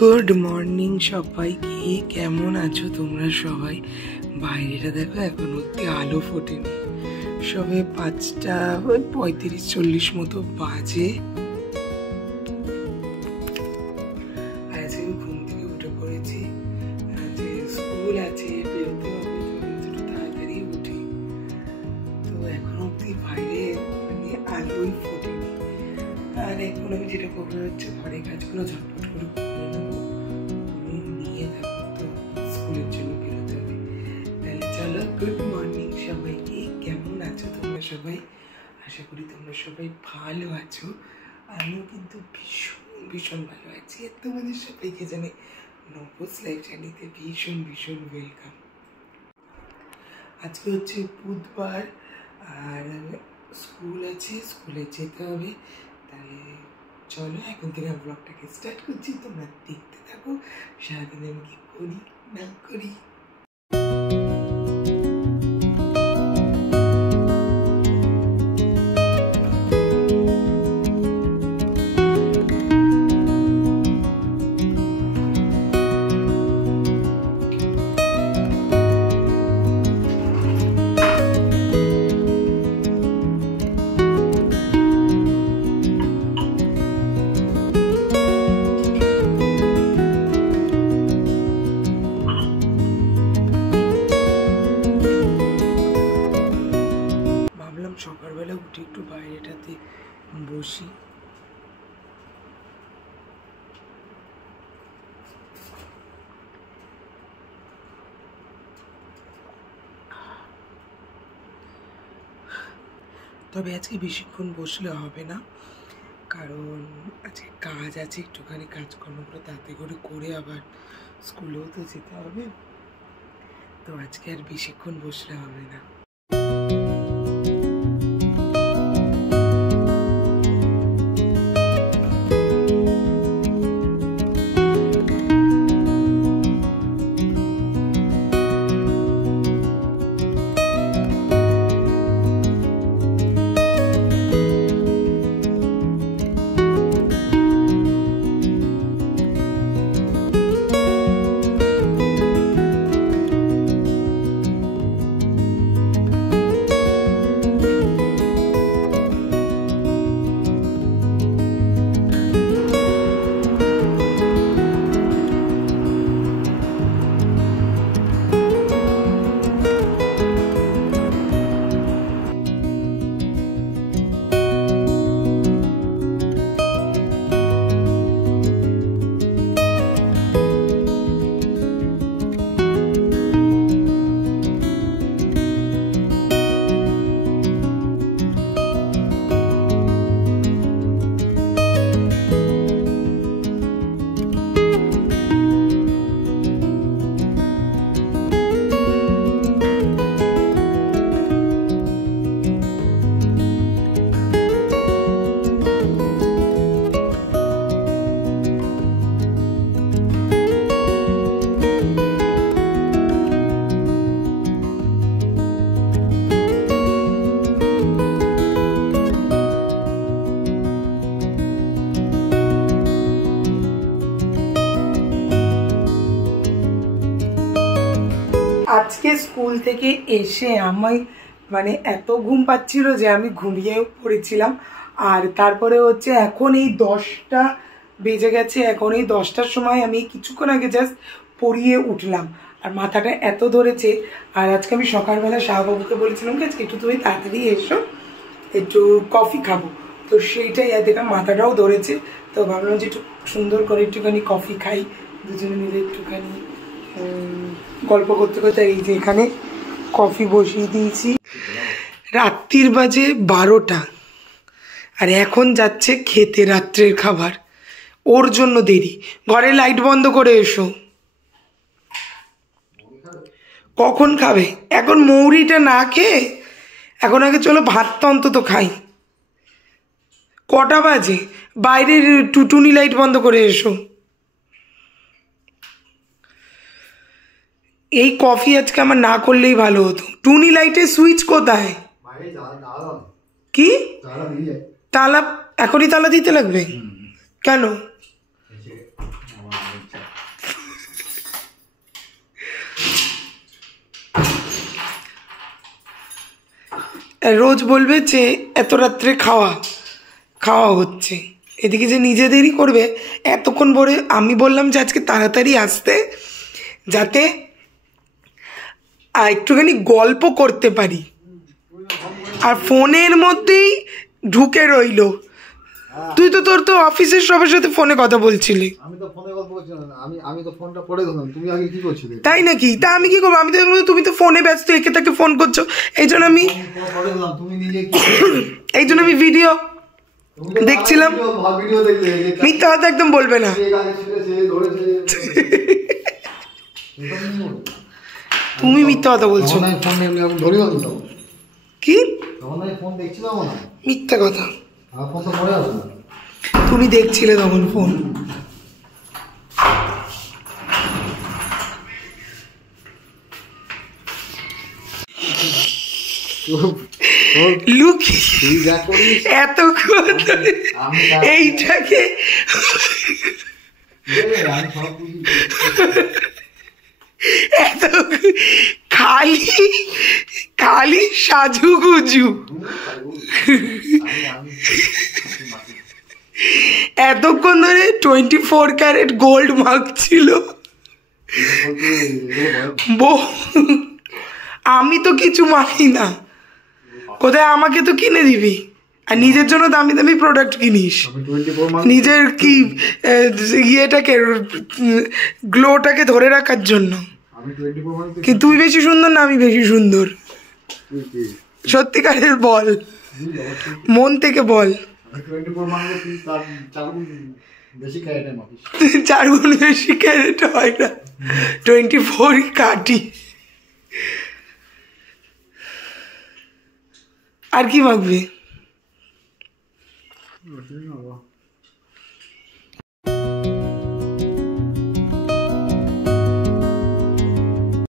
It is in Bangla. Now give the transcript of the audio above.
গুড মর্নিং সবাইকে। কেমন আছো তোমরা সবাই? বাইরেটা দেখো এখন অব্দি আলো ফোটেনি, সবে 5টা 35-40 মতো বাজে। আজকে ঘুম থেকে উঠে পড়েছি, যে স্কুল আছে বেরোতে হবে, তো তাড়াতাড়ি উঠি। তো এখন অব্দি বাইরে মানে আলোই ফোটেনি। আর এখন আমি যেটা করবো হচ্ছে ঘরের কাজগুলো ঝটপট করে করে নেবো, নিয়ে থাকবো, তো স্কুলের জন্য বেরোতে হবে। তাহলে চলো, গুড মর্নিং সবাইকে। কেমন আছো তোমরা সবাই? আশা করি তোমরা সবাই ভালো আছো। আমিও কিন্তু ভীষণ ভীষণ ভালো আছি। তোমাদের সবাইকে জানে নবস লাইফ জার্নিতে ভীষণ ভীষণ ওয়েলকাম। আজকে হচ্ছে বুধবার আর স্কুল আছে, স্কুলে যেতে হবে। তাহলে চলো এখন থেকে ব্লগটাকে স্টার্ট করছি, তোমরা দেখতে থাকো সারাদিন আমি কি করি না করি। সকালবেলা উঠে একটু বাইরেটাতে বসি। তবে আজকে বেশিক্ষণ বসলে হবে না, কারণ আজকে কাজ আছে, একটুখানি কাজকর্মগুলো তাড়াতাড়ি করে আবার স্কুলেও তো যেতে হবে। তো আজকে আর বেশিক্ষণ বসলে হবে না। আজকে স্কুল থেকে এসে আমি মানে এত ঘুম পাচ্ছিল যে আমি ঘুমিয়েও পড়েছিলাম। আর তারপরে হচ্ছে এখন এই 10টা বেজে গেছে, এখন এই 10টার সময় আমি কিছুক্ষণ আগে জাস্ট পড়িয়ে উঠলাম, আর মাথাটা এত ধরেছে। আর আজকে আমি সকালবেলা শাহবাবুকে বলেছিলাম কি আজকে একটু তুমি তাড়াতাড়ি এসো, একটু কফি খাবো, তো সেইটাই আর দেখলাম মাথাটাও ধরেছে। তো ভাবলাম যে একটু সুন্দর করে একটুখানি কফি খাই, দুজনে মিলে একটুখানি গল্প করতে করতে। এই যে এখানে কফি বসিয়ে দিয়েছি, রাত্রির বাজে 12টা, আর এখন যাচ্ছে খেতে রাত্রের খাবার। ওর জন্য দেরি, ঘরে লাইট বন্ধ করে এসো। কখন খাবে? এখন মৌরিটা না খেয়ে এখন আগে চলো ভাতটা অন্তত খাই। কটা বাজে? বাইরের টুটুনি লাইট বন্ধ করে এসো। এই কফি আজকে আমার না করলেই ভালো হতো। টুনি লাইটের সুইচ কোথায়? কি তালা? এখনই তালা দিতে লাগবে কেন? রোজ বলবে যে এত রাত্রে খাওয়া খাওয়া হচ্ছে, এদিকে যে নিজেদেরই করবে এতক্ষণ পরে। আমি বললাম যে আজকে তাড়াতাড়ি আসতে, যাতে একটুখানি গল্প করতে পারি, আর ফোনের মধ্যেই ঢুকে রইল। তুই তো তোর তো অফিসের সবার সাথে ফোনে কথা বলছিলি। আমি তো ফোনে গল্প করছিলাম, আমি তো ফোনটা পড়ে দিলাম। তুমি আগে কি করছিলে? তাই নাকি? তা আমি কি করবো? আমি তো তুমি তো ফোনে ব্যস্ত, একে তাকে ফোন করছো, এই জন্য আমি এই জন্য আমি ভিডিও দেখছিলাম। মিথ্যা কথা একদম বলবে না। তুমি মিথ্যা কথা বলছো। কি মিথ্যা কথা? তুমি দেখছিলে তখন ফোন। এতক্ষণ এইটাকে এত খালি খালি সাজুগুজু, এতক্ষণ ধরে 24 ক্যারেট গোল্ড মাখছিল। আমি তো কিছু মাখি না, কোথায় আমাকে তো কিনে দিবি, আর নিজের জন্য দামি দামি প্রোডাক্ট কিনিস, নিজের কি ইয়েটাকে গ্লোটাকে ধরে রাখার জন্য। কিন্তু তুই বেশি সুন্দর না আমি বেশি সুন্দর? সত্যিকারের বল, মন থেকে বল। 4 গুণ বেশি ক্যারেট হয় না, 24 কাটি। আর কি মাখবি?